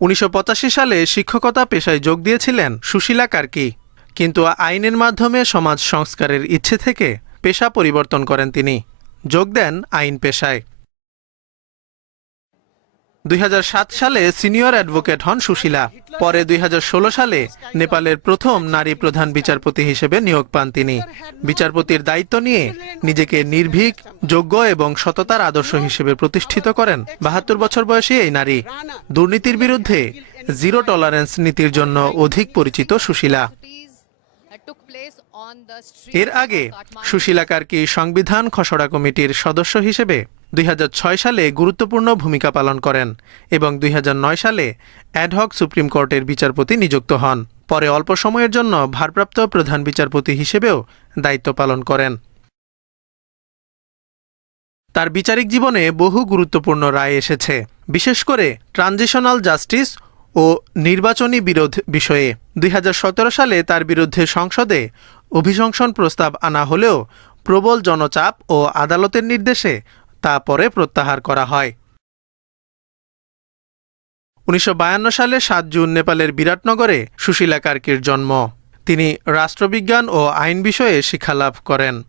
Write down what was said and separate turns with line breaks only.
উনিশশো পঁচাশি সালে শিক্ষকতা পেশায় যোগ দিয়েছিলেন সুশীলা কার্কি। কিন্তু আইনের মাধ্যমে সমাজ সংস্কারের ইচ্ছে থেকে পেশা পরিবর্তন করেন তিনি। যোগ দেন আইন পেশায়। দুই সালে সিনিয়র অ্যাডভোকেট হন সুশীলা। পরে দুই হাজার ষোলো সালে নেপালের প্রথম নারী প্রধান বিচারপতি হিসেবে নিয়োগ পান তিনি। বিচারপতির দায়িত্ব নিয়ে নিজেকে নির্ভীক, যোগ্য এবং সততার আদর্শ হিসেবে প্রতিষ্ঠিত করেন বাহাত্তর বছর বয়সী এই নারী। দুর্নীতির বিরুদ্ধে জিরো টলারেন্স নীতির জন্য অধিক পরিচিত সুশীলা। এর আগে সুশীলা কার্কি সংবিধান খসড়া কমিটির সদস্য হিসেবে দুই হাজার ছয় সালে গুরুত্বপূর্ণ ভূমিকা পালন করেন এবং দুই হাজার নয় সালে অ্যাডহক সুপ্রিম কোর্টের বিচারপতি নিযুক্ত হন। পরে অল্প সময়ের জন্য ভারপ্রাপ্ত প্রধান বিচারপতি হিসেবেও দায়িত্ব পালন করেন। তার বিচারিক জীবনে বহু গুরুত্বপূর্ণ রায় এসেছে, বিশেষ করে ট্রানজিশনাল জাস্টিস ও নির্বাচনী বিরোধ বিষয়ে। দুই হাজার সতেরো সালে তার বিরুদ্ধে সংসদে অভিশংসন প্রস্তাব আনা হলেও প্রবল জনচাপ ও আদালতের নির্দেশে তা পরে প্রত্যাহার করা হয়। উনিশশো বায়ান্ন সালে সাত জুন নেপালের বিরাটনগরে সুশীলা কার্কির জন্ম। তিনি রাষ্ট্রবিজ্ঞান ও আইন বিষয়ে শিক্ষালাভ করেন।